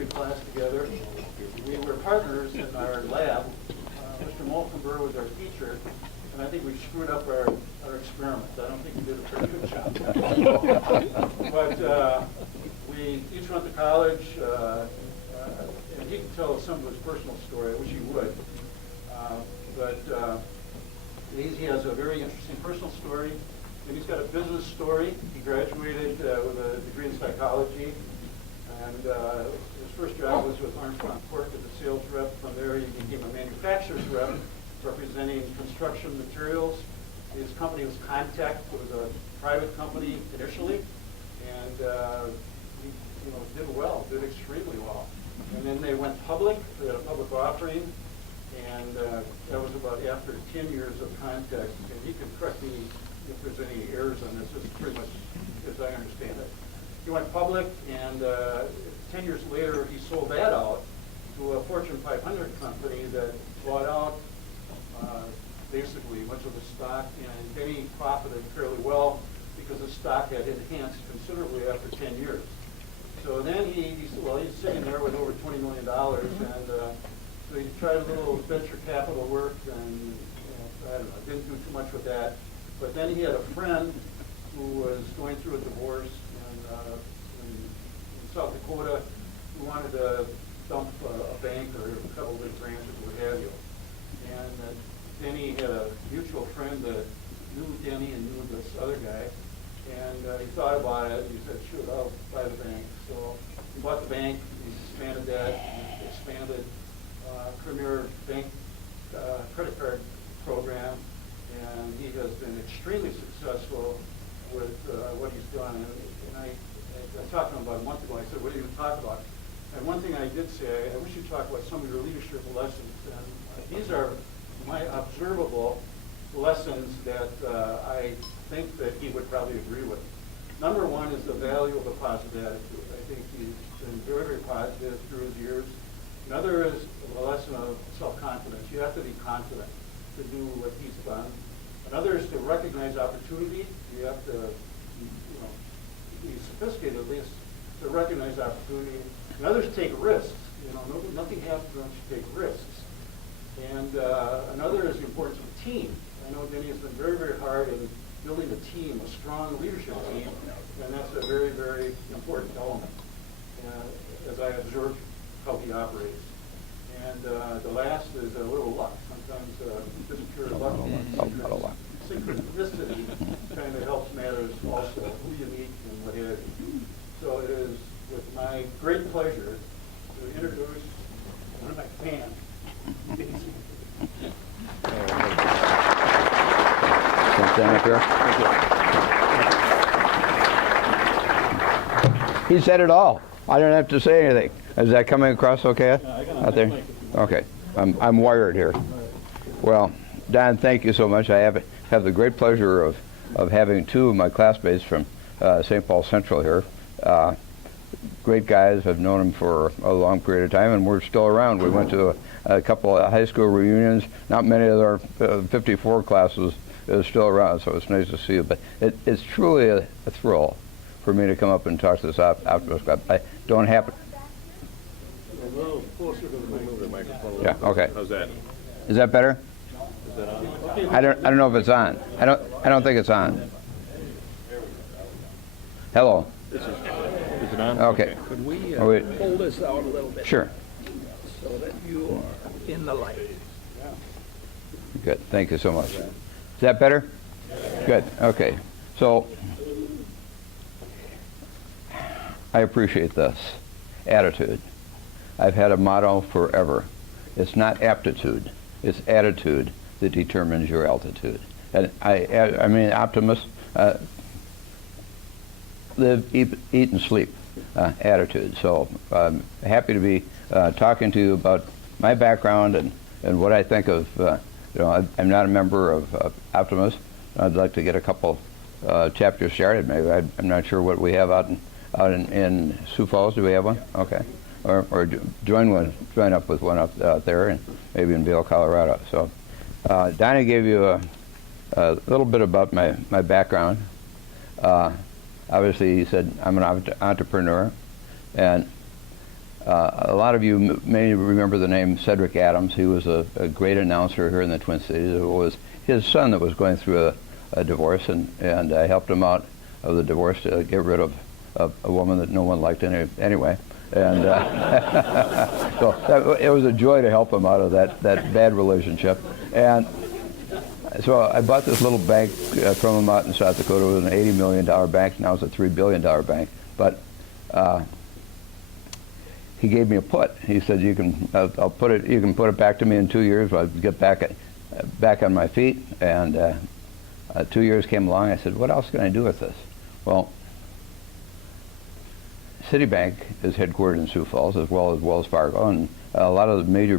chemistry class together. We were partners in our lab. Mr. Molkenberg was our teacher, and I think we screwed up our experiments. I don't think we did a pretty good job. But we each went to college, and he can tell some of his personal story. I wish he would. But he has a very interesting personal story, and he's got a business story. He graduated with a degree in psychology, and his first job was with Armstrong Cork as a sales rep. From there, he became a manufacturer's rep, representing construction materials. His company was Contact. It was a private company initially, and he did well, did extremely well. And then they went public. They had a public offering, and that was about after 10 years of Contact. And he can correct me if there's any errors on this. This is pretty much as I understand it. He went public, and 10 years later, he sold that out to a Fortune 500 company that bought out basically much of the stock, and Denny profited fairly well because the stock had enhanced considerably after 10 years. So then he's sitting there with over $20 million, and so he tried a little venture capital work, and I don't know, didn't do too much with that. But then he had a friend who was going through a divorce in South Dakota who wanted to dump a bank or a couple of big branches, what have you. And Denny had a mutual friend that knew Denny and knew this other guy. And he thought about it. He said, shoot, I'll buy the bank. So he bought the bank. He expanded that. He expanded Premier Bank credit card program. And he has been extremely successful with what he's done. And I talked to him about a month ago. I said, what are you going to talk about? And one thing I did say, I wish you'd talk about some of your leadership lessons. And these are my observable lessons that I think that he would probably agree with. Number one is the value of a positive attitude. I think he's been very, very positive through his years. Another is a lesson of self-confidence. You have to be confident to do what he's done. Another is to recognize opportunity. You have to, be sophisticated at least to recognize opportunity. Another is take risks. Nothing happens unless you take risks. And another is the importance of a team. I know Denny has been very, very hard in building a team, a strong leadership team, and that's a very, very important element as I observe how he operates. And the last is a little luck. Sometimes just pure luck. Synchronicity kind of helps matters also, who you meet and what have you. So it is with my great pleasure to introduce one of my fans. Stand up here. He said it all. I don't have to say anything. Is that coming across okay out there? Okay. I'm wired here. Well, Don, thank you so much. I have the great pleasure of having two of my classmates from St. Paul Central here. Great guys. I've known them for a long period of time, and we're still around. We went to a couple of high school reunions. Not many of our 54 classes is still around, so it's nice to see you. But it's truly a thrill for me to come up and talk to this Optimist Club. I don't happen. A little closer to the microphone. Yeah. Okay. How's that? Is that better? Is that on? I don't know if it's on. I don't think it's on. Hello. Is it on? Okay. Could we wait. pull this out a little bit? Sure. So that you are in the light. Good. Thank you so much. Is that better? Good. Okay. So I appreciate this attitude. I've had a motto forever. It's not aptitude. It's attitude that determines your altitude. And I mean, optimists live, eat, and sleep attitude. So I'm happy to be talking to you about my background and what I think of. I'm not a member of Optimist. I'd like to get a couple chapters started. Maybe I'm not sure what we have out in Sioux Falls. Do we have one? Okay. Or join up with one out there, and maybe in Vail, Colorado. So, Donnie gave you a little bit about my background. Obviously, he said I'm an entrepreneur, and A lot of you may remember the name Cedric Adams. He was a great announcer here in the Twin Cities. It was his son that was going through a divorce, and I helped him out of the divorce to get rid of a woman that no one liked anyway. And so it was a joy to help him out of that bad relationship. And so I bought this little bank from him out in South Dakota. It was an $80 million bank. Now it's a $3 billion bank. But he gave me a put. He said, "You can put it back to me in 2 years. I'll get back on my feet." And 2 years came along. I said, "What else can I do with this?" Well, Citibank is headquartered in Sioux Falls, as well as Wells Fargo, and a lot of the major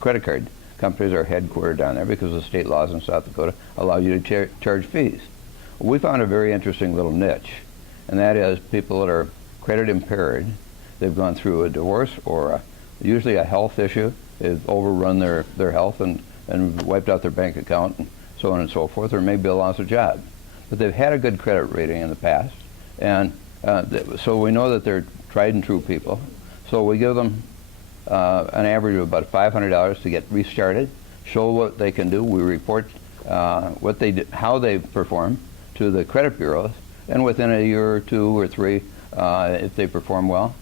credit card companies are headquartered down there because the state laws in South Dakota allow you to charge fees. We found a very interesting little niche, and that is people that are credit impaired. They've gone through a divorce or usually a health issue. They've overrun their health and wiped out their bank account and so on and so forth, or maybe lost a job. But they've had a good credit rating in the past, and so we know that they're tried and true people. So we give them an average of about $500 to get restarted, show what they can do. We report what they did, how they perform to the credit bureaus, and within a year or 2 or 3, if they perform well,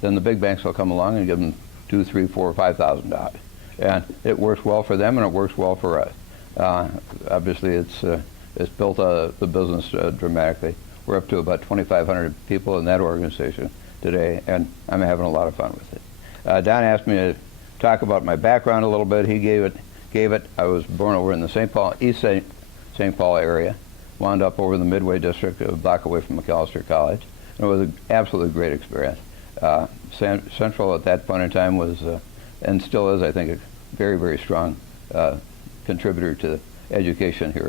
then the big banks will come along and give them $2,000, $3,000, $4,000, $5,000, and it works well for them and it works well for us. Obviously, it's built the business dramatically. We're up to about 2,500 people in that organization today, and I'm having a lot of fun with it. Don asked me to talk about my background a little bit. He gave it. I was born over in the East St. Paul area, wound up over in the Midway District, a block away from McAllister College. And it was an absolutely great experience. Central at that point in time was, and still is, I think, a very, very strong contributor to education here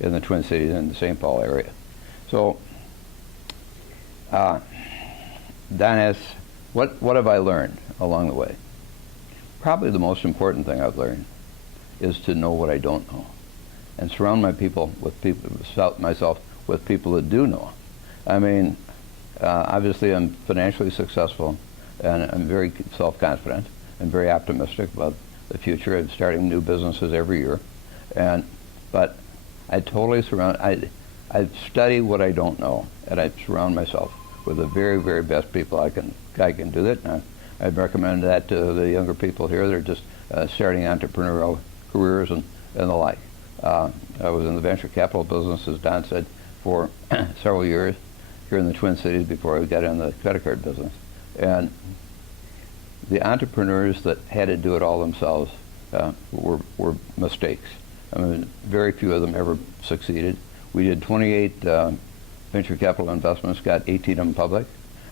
in the Twin Cities and the St. Paul area. So, Don asks, what have I learned along the way? Probably the most important thing I've learned is to know what I don't know, and surround myself with people that do know. I mean, obviously I'm financially successful, and I'm very self-confident and very optimistic about the future. I'm starting new businesses every year, but I totally I study what I don't know, and I surround myself with the very, very best people I can do that. And I'd recommend that to the younger people here that are just starting entrepreneurial careers and the like. I was in the venture capital business, as Don said, for several years here in the Twin Cities before I got in the credit card business. And the entrepreneurs that had to do it all themselves were mistakes. I mean, very few of them ever succeeded. We did 28 venture capital investments, got 18 of them public,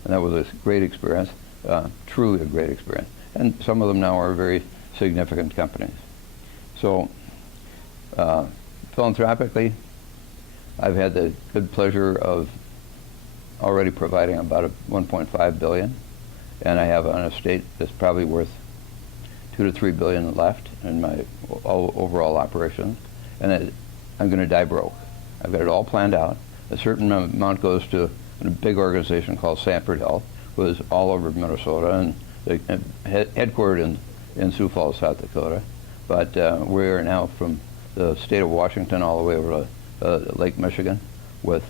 and that was a great experience, truly a great experience. And some of them now are very significant companies. So, philanthropically, I've had the good pleasure of already providing about $1.5 billion, and I have an estate that's probably worth $2 to $3 billion left in my overall operations, and I'm going to die broke. I've got it all planned out. A certain amount goes to a big organization called Sanford Health, who is all over Minnesota and headquartered in Sioux Falls, South Dakota. But we are now from the state of Washington all the way over to Lake Michigan, with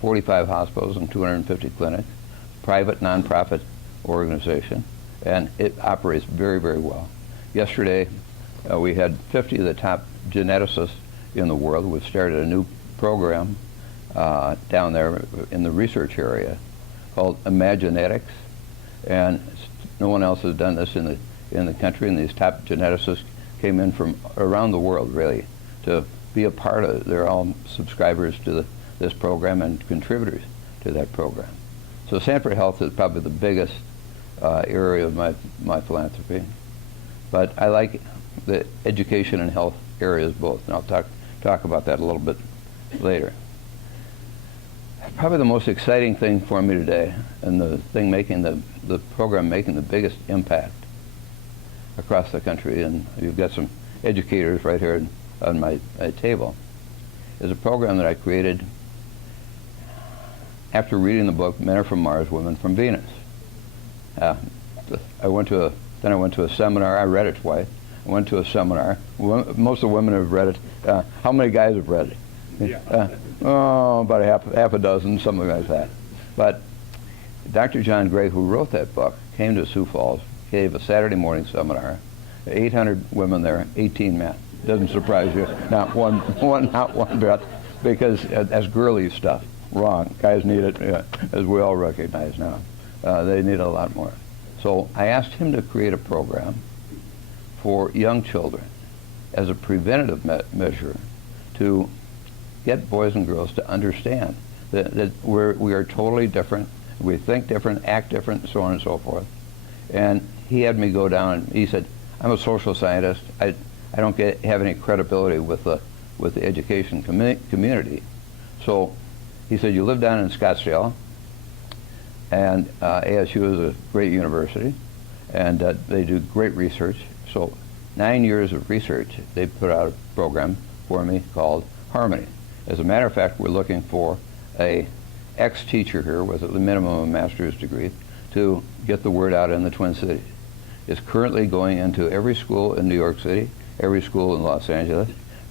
45 hospitals and 250 clinics, private nonprofit organization, and it operates very, very well. Yesterday, we had 50 of the top geneticists in the world. We've started a new program down there in the research area called Imaginetics, and no one else has done this in the country, and these top geneticists came in from around the world, really, to be a part of it. They're all subscribers to this program and contributors to that program. So Sanford Health is probably the biggest area of my philanthropy, but I like the education and health areas both, and I'll talk about that a little bit later. Probably the most exciting thing for me today, and the thing making the program making the biggest impact across the country, and you've got some educators right here on my table, is a program that I created after reading the book Men Are From Mars, Women From Venus. I went to a seminar. I read it twice. I went to a seminar. Most of the women have read it. How many guys have read it? Yeah. About half a dozen, something like that. But Dr. John Gray, who wrote that book, came to Sioux Falls, gave a Saturday morning seminar. 800 women there, 18 men. Doesn't surprise you, not one bit, because that's girly stuff. Wrong. Guys need it, as we all recognize now. They need a lot more. So I asked him to create a program for young children as a preventative measure to get boys and girls to understand that we are totally different. We think different, act different, so on and so forth. And he had me go down, and he said, I'm a social scientist. I don't have any credibility with the education community. So he said, you live down in Scottsdale, and ASU is a great university, and they do great research. So 9 years of research, they put out a program for me called Harmony. As a matter of fact, we're looking for a ex-teacher here with a minimum of a master's degree to get the word out in the Twin Cities. It's currently going into every school in New York City, every school in Los Angeles.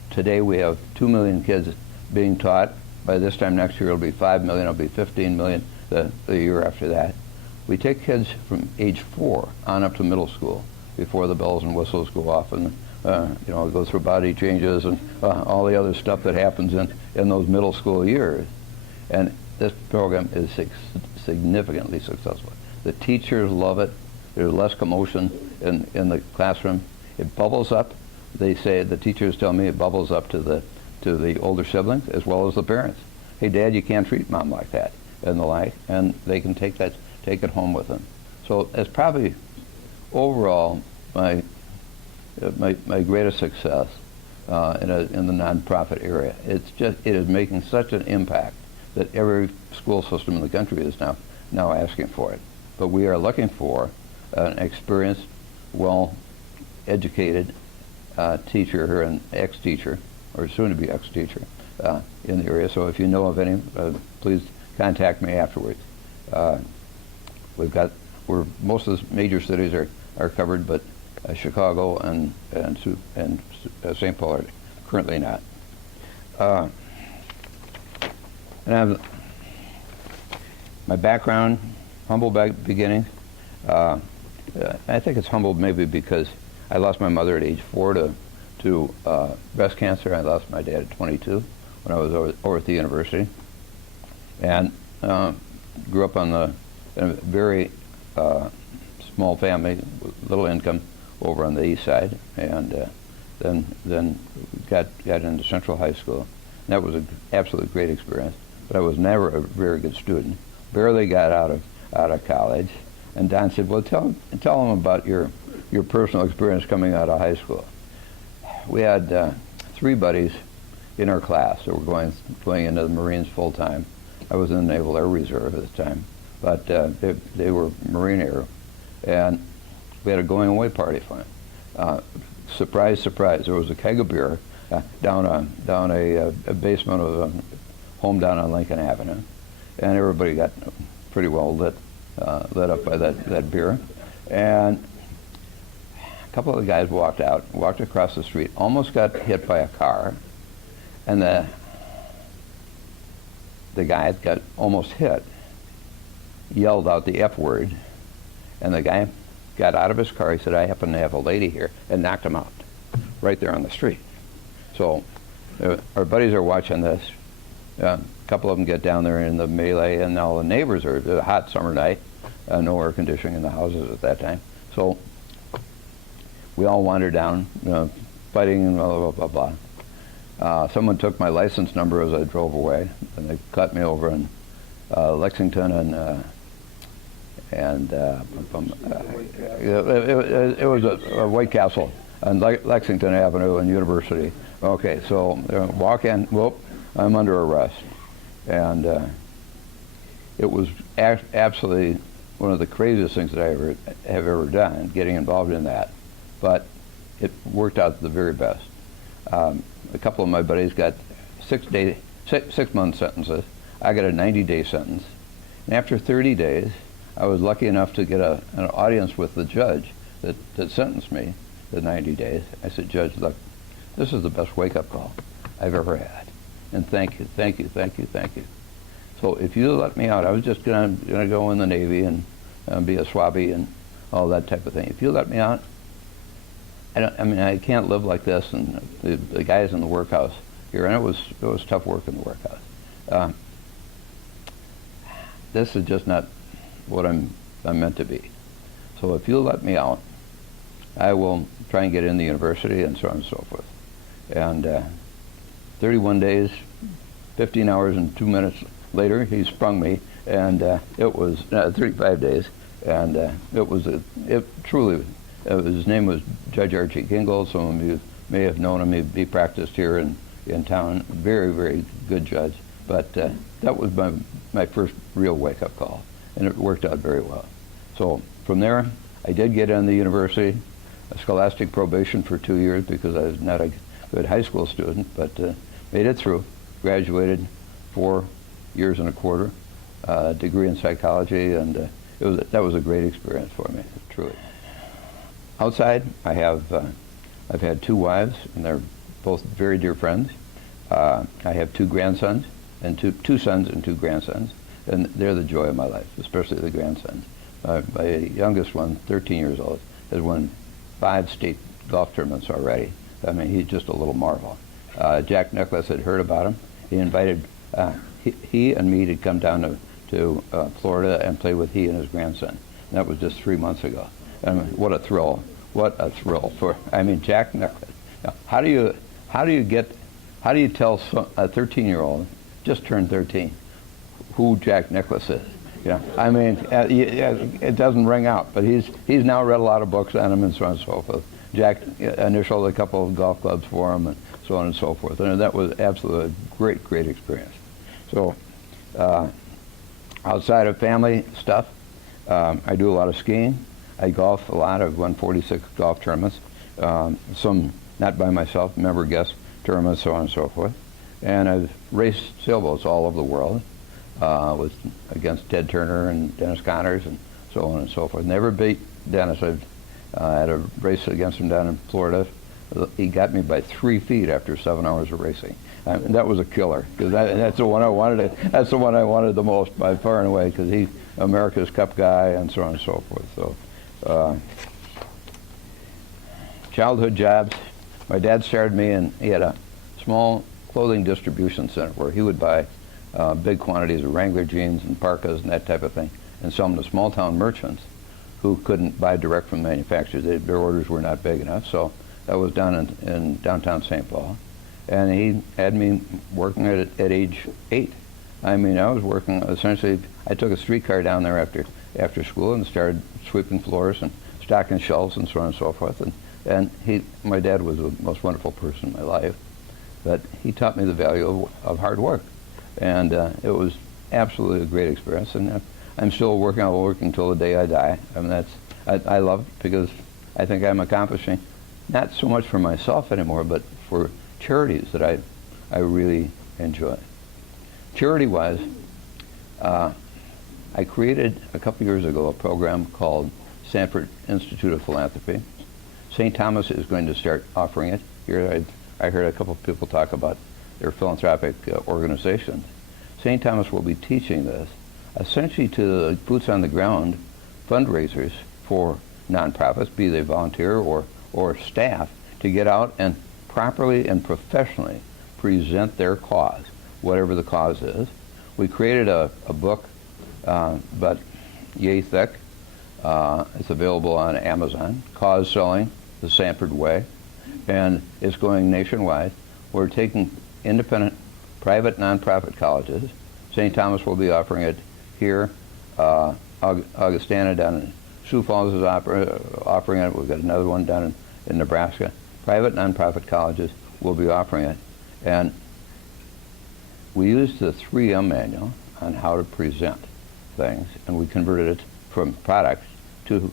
Today we have 2 million kids being taught. By this time next year it'll be 5 million, it'll be 15 million the year after that. We take kids from age 4 on up to middle school before the bells and whistles go off and go through body changes and all the other stuff that happens in those middle school years. And this program is significantly successful. The teachers love it. There's less commotion in the classroom. It bubbles up. They say, the teachers tell me, it bubbles up to the older siblings as well as the parents. Hey, Dad, you can't treat Mom like that, and the like, and they can take it home with them. So it's probably overall my greatest success in the nonprofit area. It is making such an impact that every school system in the country is now asking for it. But we are looking for an experienced, well-educated teacher here, an ex-teacher, or soon-to-be ex-teacher in the area. So if you know of any, please contact me afterwards. Most of the major cities are covered, but Chicago and St. Paul are currently not. And my background, humble beginnings. I think it's humble maybe because I lost my mother at age 4 to breast cancer. I lost my dad at 22 when I was over at the university, and grew up in a very small family, little income over on the east side, and then got into Central High School. And that was an absolutely great experience, but I was never a very good student. Barely got out of college. And Don said, well, tell them about your personal experience coming out of high school. We had 3 buddies in our class that were going into the Marines full time. I was in the Naval Air Reserve at the time, but they were Marine Air, and we had a going away party for them. Surprise, surprise! There was a keg of beer down a basement of a home down on Lincoln Avenue, and everybody got pretty well lit up by that beer. And a couple of the guys walked across the street, almost got hit by a car, and the guy that got almost hit yelled out the F word, and the guy got out of his car. He said, I happen to have a lady here, and knocked him out right there on the street. So our buddies are watching this. A couple of them get down there in the melee, and all the neighbors are, a hot summer night, no air conditioning in the houses at that time. So we all wandered down, fighting and blah, blah, blah, blah. Someone took my license number as I drove away, and they cut me over in Lexington and it was a White Castle on Lexington Avenue and University. Okay, so walk in, whoop, I'm under arrest. And it was absolutely one of the craziest things that I have ever done, getting involved in that. But it worked out the very best. A couple of my buddies got 6-month sentences. I got a 90-day sentence. And after 30 days, I was lucky enough to get an audience with the judge that sentenced me to 90 days. I said, Judge, look, this is the best wake-up call I've ever had. And thank you, thank you, thank you, thank you. So if you let me out, I was just gonna go in the Navy and be a swabby and all that type of thing. If you let me out, I can't live like this. And the guys in the workhouse here, and it was tough work in the workhouse. This is just not what I'm meant to be. So if you'll let me out, I will try and get in the university and so on and so forth. And 31 days, 15 hours and 2 minutes later, he sprung me, and it was 35 days, and his name was Judge Archie Gingold. Some of you may have known him. He practiced here in town. Very, very good judge. But that was my first real wake-up call, and it worked out very well. So from there, I did get in the university, a scholastic probation for 2 years because I was not a good high school student, but made it through, graduated 4 years and a quarter, degree in psychology, and that was a great experience for me, truly. Outside, I've had 2 wives, and they're both very dear friends. I have 2 grandsons, and two sons and 2 grandsons, and they're the joy of my life, especially the grandsons. My youngest one, 13 years old, has won 5 state golf tournaments already. I mean, he's just a little marvel. Jack Nicklaus had heard about him. He invited he and me to come down to Florida and play with he and his grandson. And that was just 3 months ago. I mean, what a thrill! What a thrill for Jack Nicklaus. Now, how do you tell a 13-year-old just turned 13 who Jack Nicklaus is? It doesn't ring out, but he's now read a lot of books on him and so on and so forth. Jack initialed a couple of golf clubs for him and so on and so forth, and that was absolutely a great, great experience. So outside of family stuff, I do a lot of skiing. I golf a lot. I've won 46 golf tournaments, some not by myself, member guest tournaments, so on and so forth. And I've raced sailboats all over the world against Ted Turner and Dennis Connors and so on and so forth. Never beat Dennis. I've had a race against him down in Florida. He got me by 3 feet after 7 hours of racing. That was a killer, because that's the one I wanted. That's the one I wanted the most by far and away, because he's America's Cup guy and so on and so forth. So, childhood jobs. My dad started me, and he had a small clothing distribution center where he would buy big quantities of Wrangler jeans and parkas and that type of thing, and sell them to small town merchants who couldn't buy direct from manufacturers. Their orders were not big enough. So that was down in downtown St. Paul. And he had me working at age 8. I was working essentially. I took a streetcar down there after school and started sweeping floors and stocking shelves and so on and so forth. And my dad was the most wonderful person in my life, but he taught me the value of hard work, and it was absolutely a great experience. And I'm still working. I'll work until the day I die. I love it because I think I'm accomplishing not so much for myself anymore, but for charities that I really enjoy. Charity-wise, I created a couple years ago a program called Sanford Institute of Philanthropy. St. Thomas is going to start offering it. Here I heard a couple of people talk about their philanthropic organizations. St. Thomas will be teaching this essentially to the boots on the ground fundraisers for nonprofits, be they volunteer or staff, to get out and properly and professionally present their cause, whatever the cause is. We created a book, but yay thick. It's available on Amazon, Cause Selling, The Sanford Way, and it's going nationwide. We're taking independent, private, nonprofit colleges. St. Thomas will be offering it here. Augustana down in Sioux Falls is offering it. We've got another one down in Nebraska. Private, nonprofit colleges will be offering it. And we used the 3M manual on how to present things, and we converted it from products to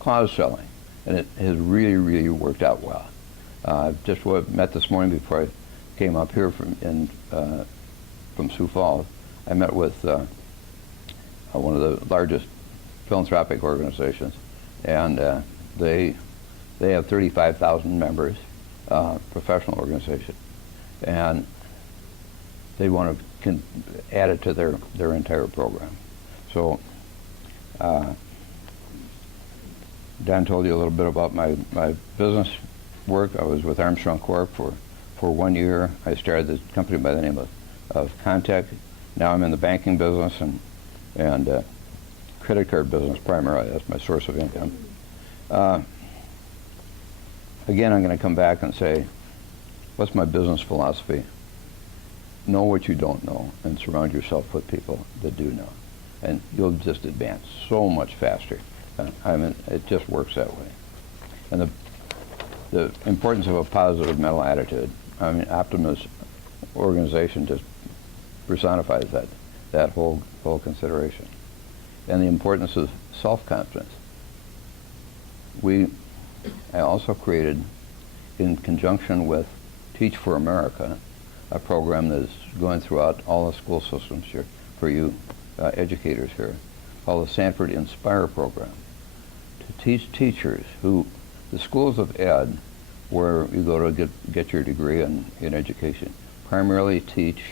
cause selling. And it has really, really worked out well. Just met this morning before I came up here from Sioux Falls. I met with one of the largest philanthropic organizations, and they have 35,000 members, professional organization, and they want to add it to their entire program. So Don told you a little bit about my business work. I was with Armstrong Corp for 1 year. I started this company by the name of Contact. Now I'm in the banking business and credit card business primarily. That's my source of income. Again, I'm going to come back and say, what's my business philosophy? Know what you don't know and surround yourself with people that do know. And you'll just advance so much faster. I mean, it just works that way. And the importance of a positive mental attitude, I mean, Optimist organization just personifies that whole consideration. And the importance of self-confidence. I also created, in conjunction with Teach for America, a program that is going throughout all the school systems here for you educators here, called the Sanford Inspire program, to teach teachers who, the schools of ed, where you go to get your degree in education, primarily teach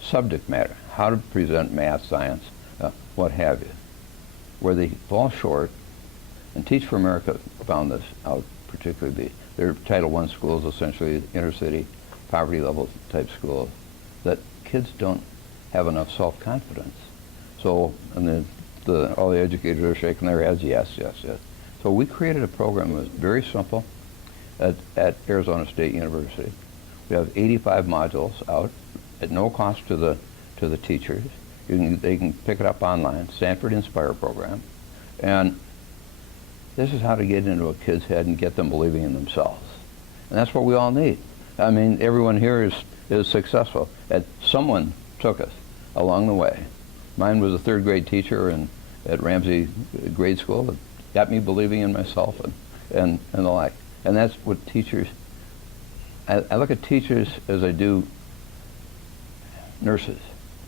subject matter, how to present math, science, what have you. Where they fall short, and Teach for America found this out particularly. They're Title I schools, essentially inner city, poverty level type schools, that kids don't have enough self-confidence. So, and all the educators are shaking their heads, yes, yes, yes. So we created a program that was very simple at Arizona State University. We have 85 modules out at no cost to the teachers. They can pick it up online, Sanford Inspire program. And this is how to get into a kid's head and get them believing in themselves. And that's what we all need. I mean, everyone here is successful. Someone took us along the way. Mine was a third grade teacher at Ramsey grade school that got me believing in myself and the like. And that's what teachers, I look at teachers as I do nurses.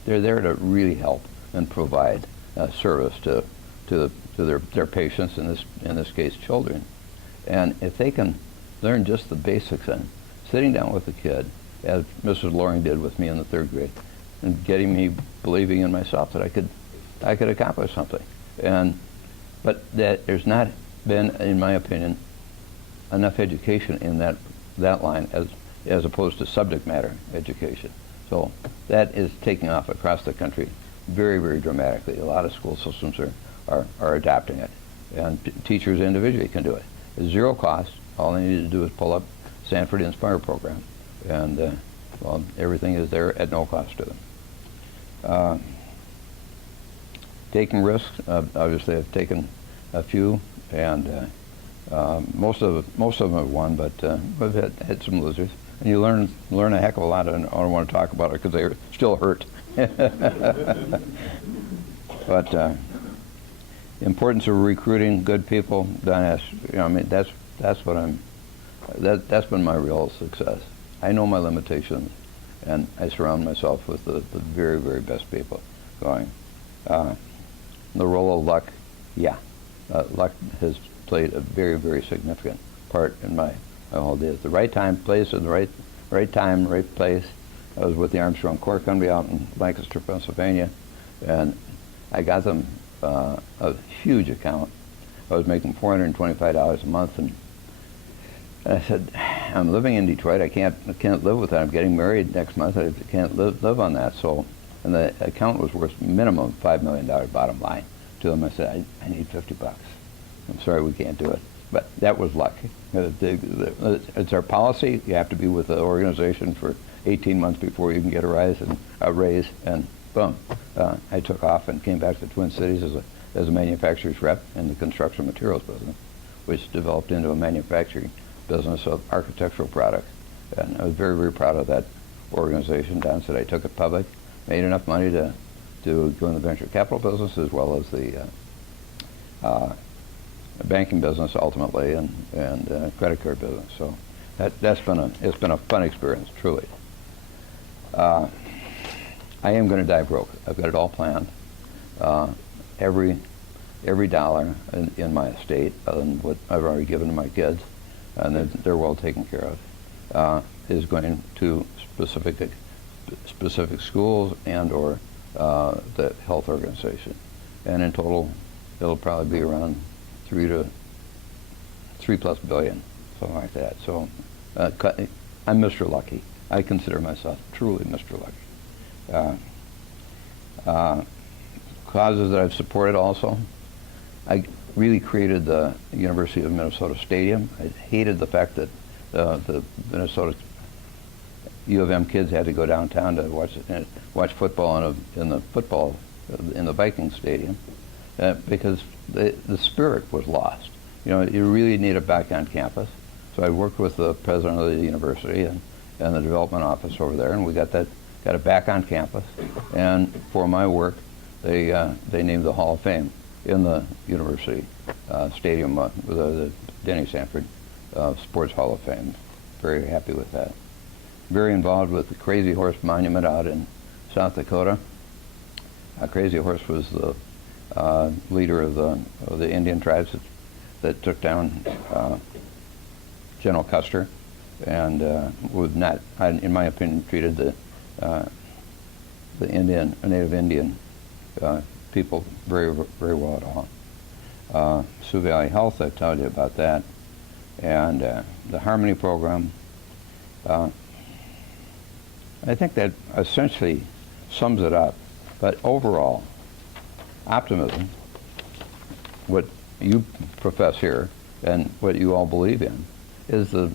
They're there to really help and provide service to their patients, in this case children. And if they can learn just the basics and sitting down with a kid, as Mrs. Loring did with me in the third grade, and getting me believing in myself that I could accomplish something. But that there's not been, in my opinion, enough education in that line as opposed to subject matter education. So that is taking off across the country very, very dramatically. A lot of school systems are adopting it, and teachers individually can do it. At zero cost. All they need to do is pull up Sanford Inspire program, and well, everything is there at no cost to them. Taking risks, obviously I've taken a few, and most of them have won, but we've had some losers. And you learn a heck of a lot, and I don't want to talk about it because they still hurt. But the importance of recruiting good people, I mean, that's been my real success. I know my limitations, and I surround myself with the very, very best people going. The role of luck, yeah. Luck has played a very, very significant part in my whole day. At the right time, place, in the right time, right place. I was with the Armstrong Corp Company out in Lancaster, Pennsylvania, and I got them a huge account. I was making $425 a month, and I said, I'm living in Detroit. I can't live with that. I'm getting married next month. I can't live on that. So, and the account was worth minimum $5 million bottom line to them. I said, I need $50. I'm sorry, we can't do it. But that was luck. It's our policy. You have to be with the organization for 18 months before you can get a raise, and boom. I took off and came back to the Twin Cities as a manufacturer's rep in the construction materials business, which developed into a manufacturing business of architectural products. And I was very, very proud of that organization. Don said I took it public, made enough money to go in the venture capital business as well as the banking business ultimately, and credit card business. So it's been a fun experience, truly. I am going to die broke. I've got it all planned. every dollar in my estate, other than what I've already given to my kids, and they're well taken care of, is going to specific schools and or the health organization. And in total, it'll probably be around $3+ billion, something like that. So I'm Mr. Lucky. I consider myself truly Mr. Lucky. Causes that I've supported also, I really created the University of Minnesota Stadium. I hated the fact that the Minnesota U of M kids had to go downtown to watch football in the Viking Stadium because the spirit was lost. You know, you really need it back on campus. So I worked with the president of the university and the development office over there, and we got it back on campus. And for my work, they named the Hall of Fame in the university stadium, the Denny Sanford Sports Hall of Fame. Very happy with that. Very involved with the Crazy Horse Monument out in South Dakota. Crazy Horse was the leader of the Indian tribes that took down General Custer, and would not, in my opinion, treated the Native Indian people very, very well at all. Sioux Valley Health, I've told you about that, and the Harmony program. I think that essentially sums it up. But overall, optimism, what you profess here and what you all believe in, is the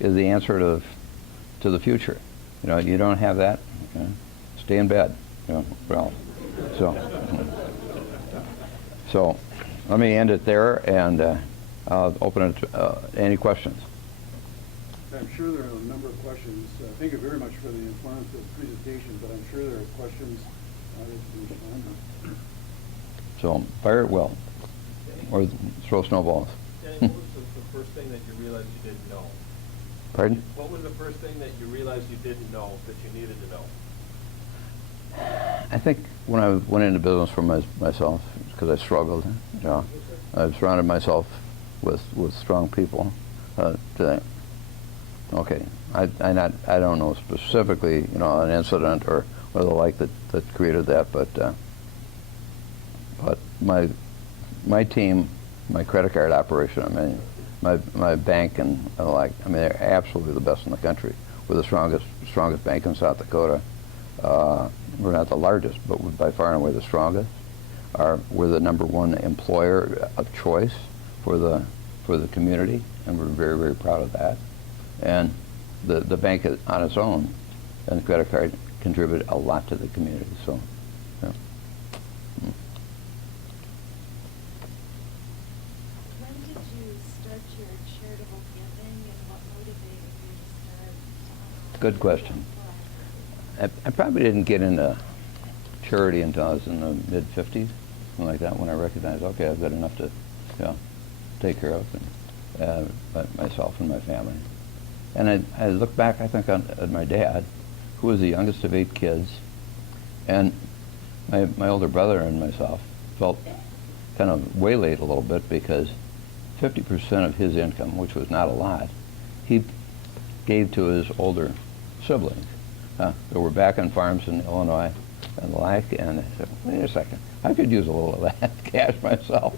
answer to the future. You know, you don't have that, you know, stay in bed. You know, well, so let me end it there, and I'll open it to any questions. I'm sure there are a number of questions. Thank you very much for the informative presentation, but I'm sure there are questions that you respond to. So fire it well, or throw snowballs. Danny, what was the first thing that you realized you didn't know? Pardon? What was the first thing that you realized you didn't know that you needed to know? I think when I went into business for myself, because I struggled, you know, I've surrounded myself with strong people. Okay, I don't know specifically, you know, an incident or the like that created that, but my team, my credit card operation, I mean, my bank and the like, I mean, they're absolutely the best in the country. We're the strongest bank in South Dakota. We're not the largest, but we're by far and away the strongest. We're the #1 employer of choice for the community, and we're very, very proud of that. And the bank on its own and the credit card contributed a lot to the community. So, yeah. When did you start your charitable giving, and what motivated you to start? Good question. I probably didn't get into charity until I was in the mid-50s, something like that, when I recognized, okay, I've got enough to, you know, take care of myself and my family. And I look back, I think, at my dad, who was the youngest of 8 kids, and my older brother and myself felt kind of waylaid a little bit because 50% of his income, which was not a lot, he gave to his older siblings. They were back on farms in Illinois and the like, and I said, wait a second, I could use a little of that cash myself.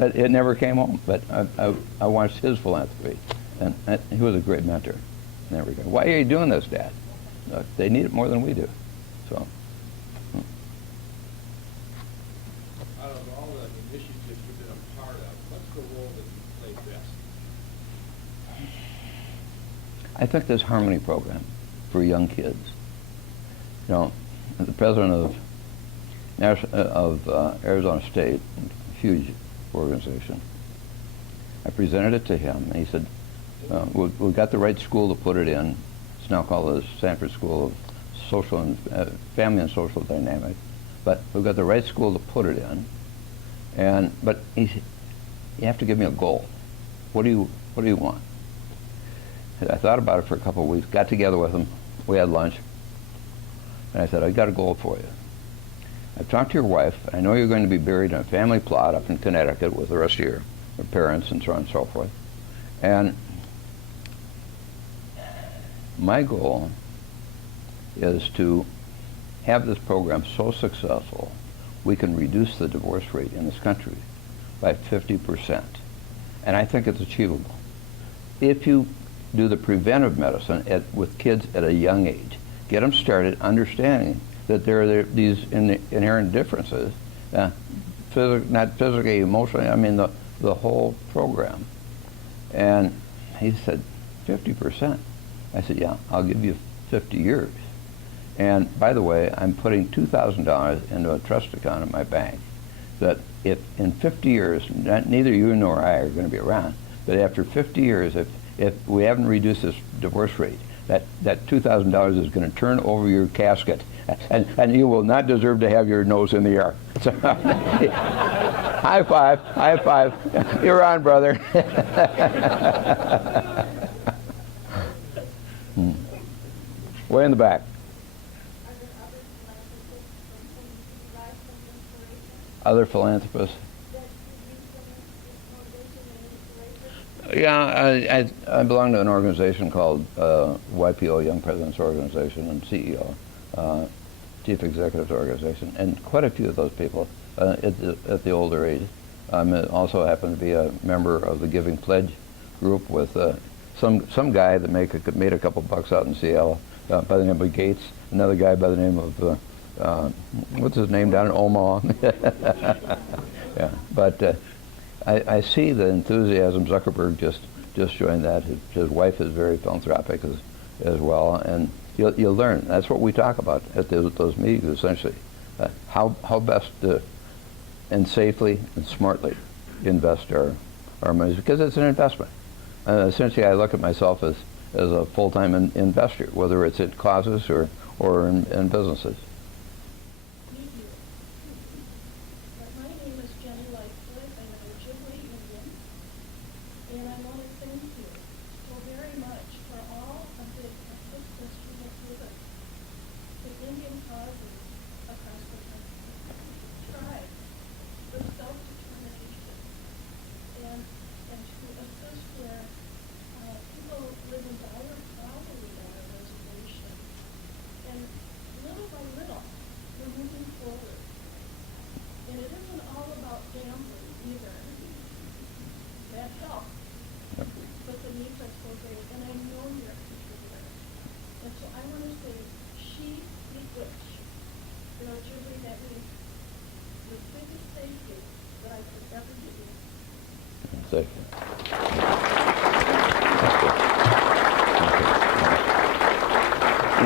It never came home, but I watched his philanthropy, and he was a great mentor in that regard. Why are you doing this, Dad? They need it more than we do. So. Out of all the initiatives you've been a part of, what's the role that you play best? I think this Harmony program for young kids. You know, the president of Arizona State, a huge organization, I presented it to him, and he said, we've got the right school to put it in. It's now called the Sanford School of Social and Family and Social Dynamics, but we've got the right school to put it in. But you have to give me a goal. What do you want? I thought about it for a couple of weeks. Got together with him. We had lunch, and I said, I got a goal for you. I've talked to your wife. I know you're going to be buried in a family plot up in Connecticut with the rest of your parents and so on and so forth. And my goal is to have this program so successful we can reduce the divorce rate in this country by 50%. And I think it's achievable. If you do the preventive medicine with kids at a young age, get them started understanding that there are these inherent differences, not physically, emotionally, I mean the whole program. And he said, 50%. I said, yeah, I'll give you 50 years. And by the way, I'm putting $2,000 into a trust account at my bank that if in 50 years, neither you nor I are going to be around, but after 50 years, if we haven't reduced this divorce rate, that $2,000 is going to turn over your casket, and you will not deserve to have your nose in the air. So, high five, high five. You're on, brother. Way in the back. Other philanthropists? Yeah, I belong to an organization called YPO, Young Presidents Organization, and CEO, Chief Executives Organization, and quite a few of those people at the older age. I also happen to be a member of the Giving Pledge group with some guy that made a couple bucks out in Seattle by the name of Gates, another guy by the name of what's his name down in Omaha? Yeah, but I see the enthusiasm. Zuckerberg just joined that. His wife is very philanthropic as well, and you'll learn. That's what we talk about at those meetings, essentially. How best to, and safely and smartly invest our money, because it's an investment. Essentially, I look at myself as a full-time investor, whether it's in causes or in businesses.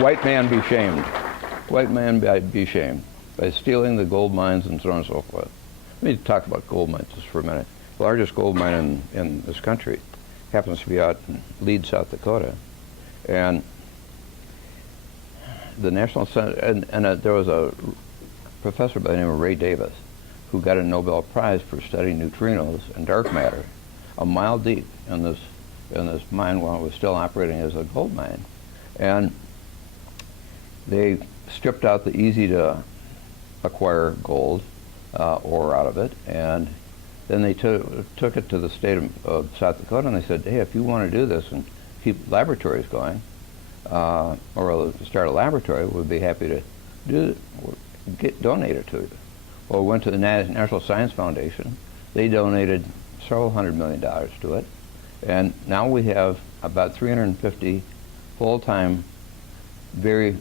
White man be shamed. White man be shamed by stealing the gold mines and so on and so forth. Let me talk about gold mines just for a minute. The largest gold mine in this country happens to be out in Leeds, South Dakota. And the National Center, and there was a professor by the name of Ray Davis who got a Nobel Prize for studying neutrinos and dark matter a mile deep in this mine while it was still operating as a gold mine. And they stripped out the easy to acquire gold ore out of it, and then they took it to the state of South Dakota, and they said, hey, if you want to do this and keep laboratories going, or start a laboratory, we'd be happy to donate it to you. Well, we went to the National Science Foundation. They donated several $100 million to it, and now we have about 350 full-time, very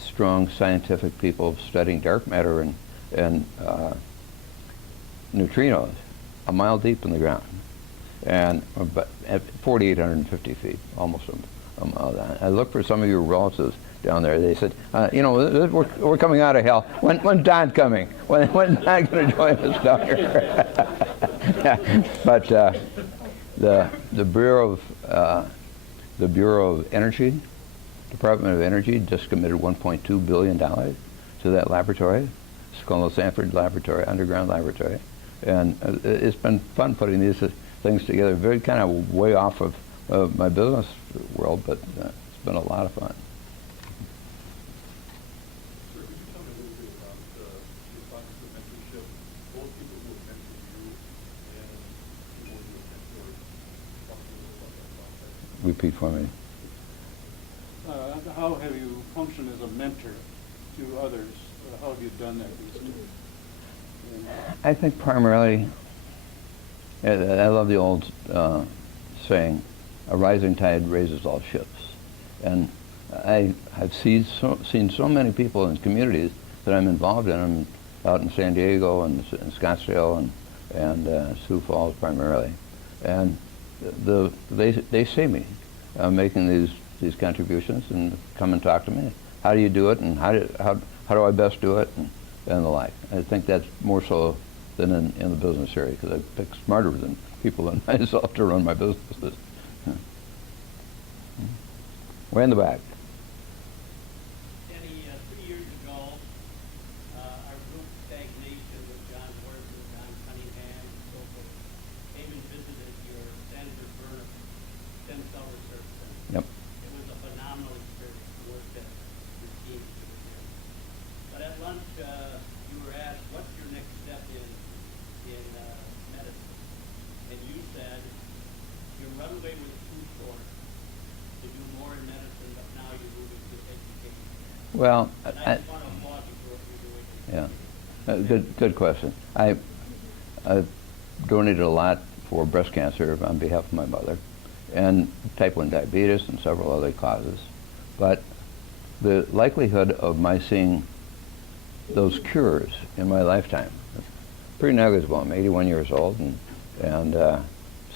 strong scientific people studying dark matter and neutrinos a mile deep in the ground, and at 4,850 feet, almost a mile down. I looked for some of your relatives down there. They said, we're coming out of hell. When's Don coming? When's Don going to join us down here? But the Bureau of Energy, Department of Energy, just committed $1.2 billion to that laboratory. It's called the Sanford Laboratory, underground laboratory. And it's been fun putting these things together. Very kind of way off of my business world, but it's been a lot of fun. Sir, could you tell me a little bit about your repeat for me? How have you functioned as a mentor to others? How have you done that recently? I think primarily, I love the old saying, a rising tide raises all ships. And I've seen so many people in communities that I'm involved in. I'm out in San Diego and in Scottsdale and Sioux Falls primarily. And they see me making these contributions and come and talk to me. How do you do it, and how do I best do it, and the like. I think that's more so than in the business area, because I pick smarter than people than myself to run my businesses. Way in the back. Denny, 3 years ago, our group Stagnation with John Worth and John Cunningham and so forth came and visited your Sanford Burnham Stem Cell Research Center. Yep. It was a phenomenal experience to work that your team was there. But at lunch, you were asked, what's your next step in medicine? And you said, your runway was too short to do more in medicine, but now you're moving to education. Well, And I just want to applaud you for what you're doing. yeah, good question. I donated a lot for breast cancer on behalf of my mother, and type 1 diabetes and several other causes. But the likelihood of my seeing those cures in my lifetime is pretty negligible. I'm 81 years old, and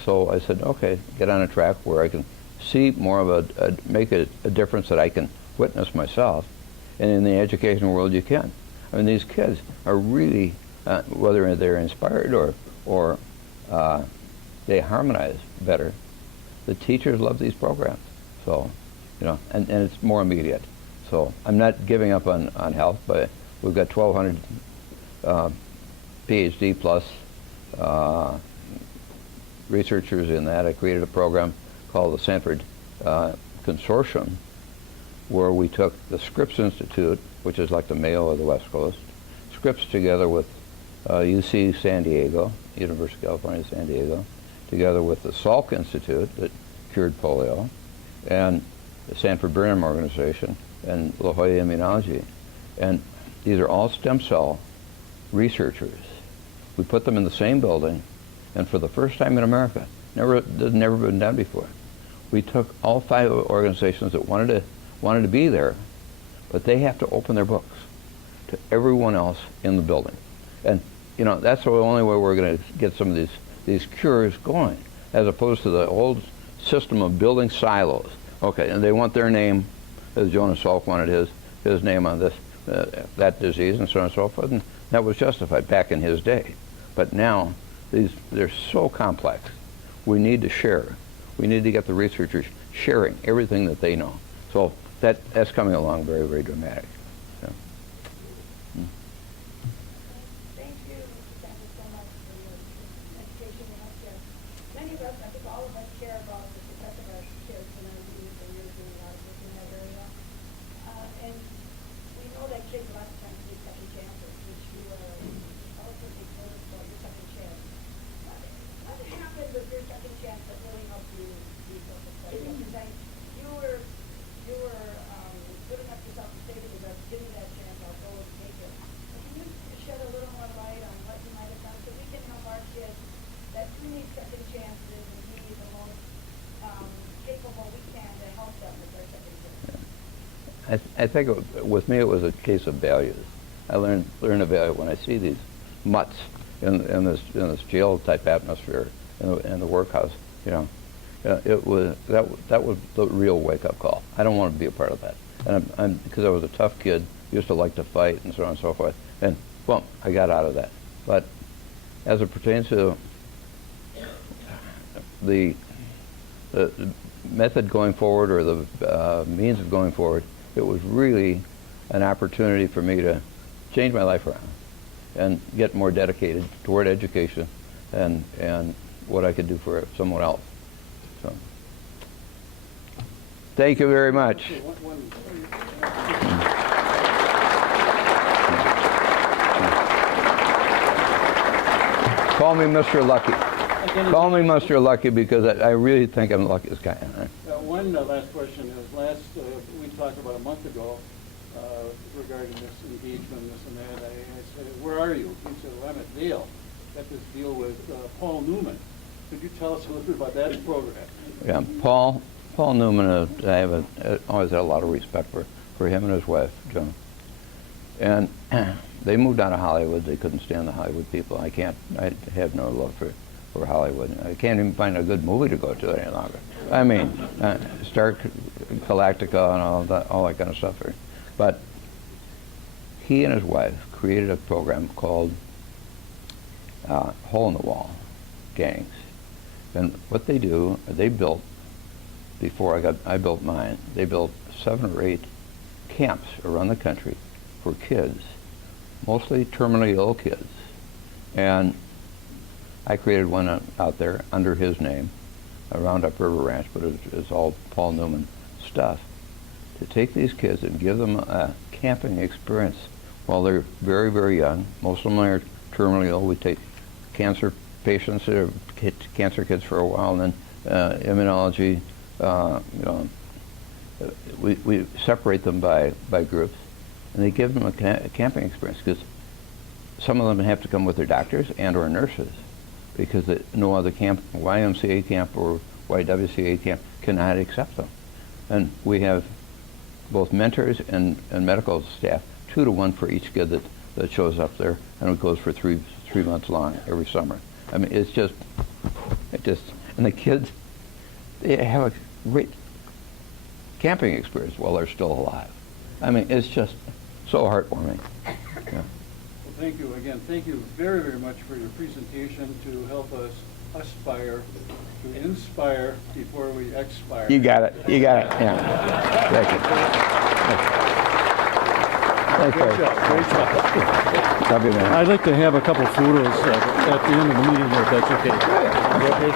so I said, okay, get on a track where I can see more of make a difference that I can witness myself. And in the education world, you can. I mean, these kids are really, whether they're inspired or they harmonize better, the teachers love these programs. So, and it's more immediate. So I'm not giving up on health, but we've got 1,200 PhD plus researchers in that. I created a program called the Sanford Consortium, where we took the Scripps Institute, which is like the Mayo of the West Coast, Scripps together with UC San Diego, University of California, San Diego, together with the Salk Institute that cured polio, and the Sanford Burnham Organization, and La Jolla Immunology. And these are all stem cell researchers. We put them in the same building, and for the first time in America, never been done before, we took all 5 organizations that wanted to be there, but they have to open their books to everyone else in the building. And that's the only way we're going to get some of these cures going, as opposed to the old system of building silos. Okay, and they want their name, as Jonas Salk wanted his name on this, that disease, and so on and so forth, and that was justified back in his day. But now, they're so complex. We need to share. We need to get the researchers sharing everything that they know. So that's coming along very, very dramatic. Yeah. Thank you, Mr. Sanford, so much for your education in healthcare. Many of us, I think all of us, care about the success of our kids, and I believe that you're doing a lot of work in that area. And we know that kids a lot of times need second chances, which you also told us about your second chance. What happened with your second chance that really helped you be so successful? Because you were good enough yourself to say to the rest, give me that chance, I'll go and take it. But can you shed a little more light on what you might have done so we can help our kids that do need second chances and be the most capable we can to help them with their second chance? I think with me it was a case of values. I learned a value when I see these mutts in this jail type atmosphere in the workhouse. It was that was the real wake up call. I don't want to be a part of that. And because I was a tough kid, used to like to fight and so on and so forth. And well, I got out of that. But as it pertains to the method going forward, or the means of going forward, it was really an opportunity for me to change my life around and get more dedicated toward education and what I could do for someone else. So, thank you very much. Call me Mr. Lucky. Call me Mr. Lucky, because I really think I'm the luckiest guy. one last question is, we talked about a month ago regarding this engagement, this and that. I said, where are you? He said, well, I'm at Dale. Got this deal with Paul Newman. Could you tell us a little bit about that program? Yeah, Paul Newman, I have always had a lot of respect for him and his wife, Joan. And they moved out of Hollywood. They couldn't stand the Hollywood people. I have no love for Hollywood. I can't even find a good movie to go to any longer. I mean, Star Galactica and all that kind of stuff. But he and his wife created a program called Hole in the Wall Gangs. And what they do, they built, before I built mine, they built 7 or 8 camps around the country for kids, mostly terminally ill kids. And I created one out there under his name, around Up River Ranch, but it's all Paul Newman stuff, to take these kids and give them a camping experience while they're very, very young. Most of them are terminally ill. We take cancer patients, cancer kids for a while, and then immunology. We separate them by groups, and they give them a camping experience, because some of them have to come with their doctors and or nurses, because no other camp, YMCA camp or YWCA camp, cannot accept them. And we have both mentors and medical staff, 2 to 1 for each kid that shows up there, and it goes for 3 months long every summer. I mean, and the kids, they have a great camping experience while they're still alive. I mean, it's just so heartwarming. Yeah. Well, thank you again. Thank you very, very much for your presentation to help us aspire to inspire before we expire. You got it. You got it. Yeah. Thank you. Thanks, Great job. Great job. Love you, man. I'd like to have a couple photos at the end of the meeting, if that's okay. Good.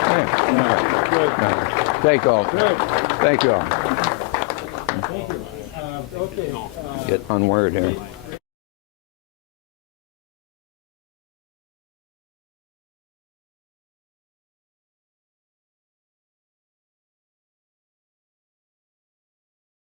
Thank you all. Good. Thank you all. Thank you. Okay. Get unwired here.